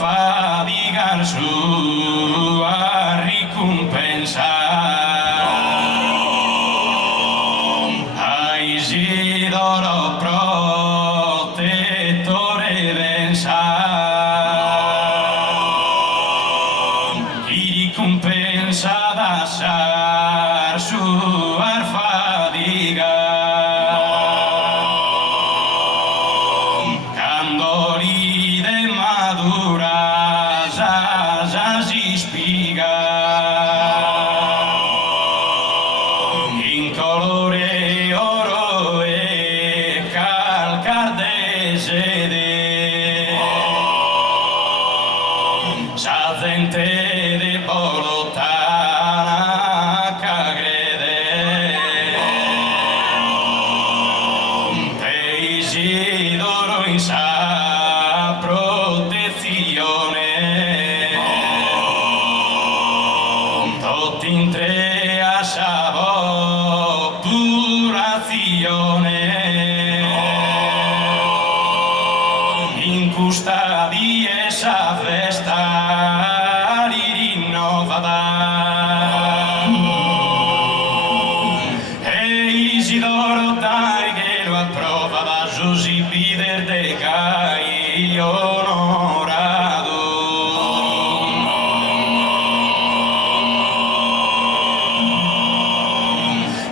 fadigar sua ricompensa. A Isidoro protettore vensa, chi ricompensa da sar sua fadiga. Candori de madura za si spiga, in colore oro e calcar de sede, sa gente de Bolotana cagrede, te Isidoro in sa protezione, tutti in tre a sa otturazione, in custodia esa festa rinnovata. E Isidoro dai che lo approva da Giusy Pider de Cai onorado.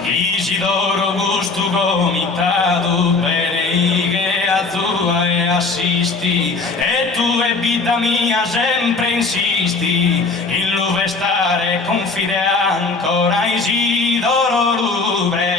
Isidoro gusto comitado perighe a tua e assisti, e tu e vita mia sempre insisti, in luve stare confide ancora Isidoro Lubre.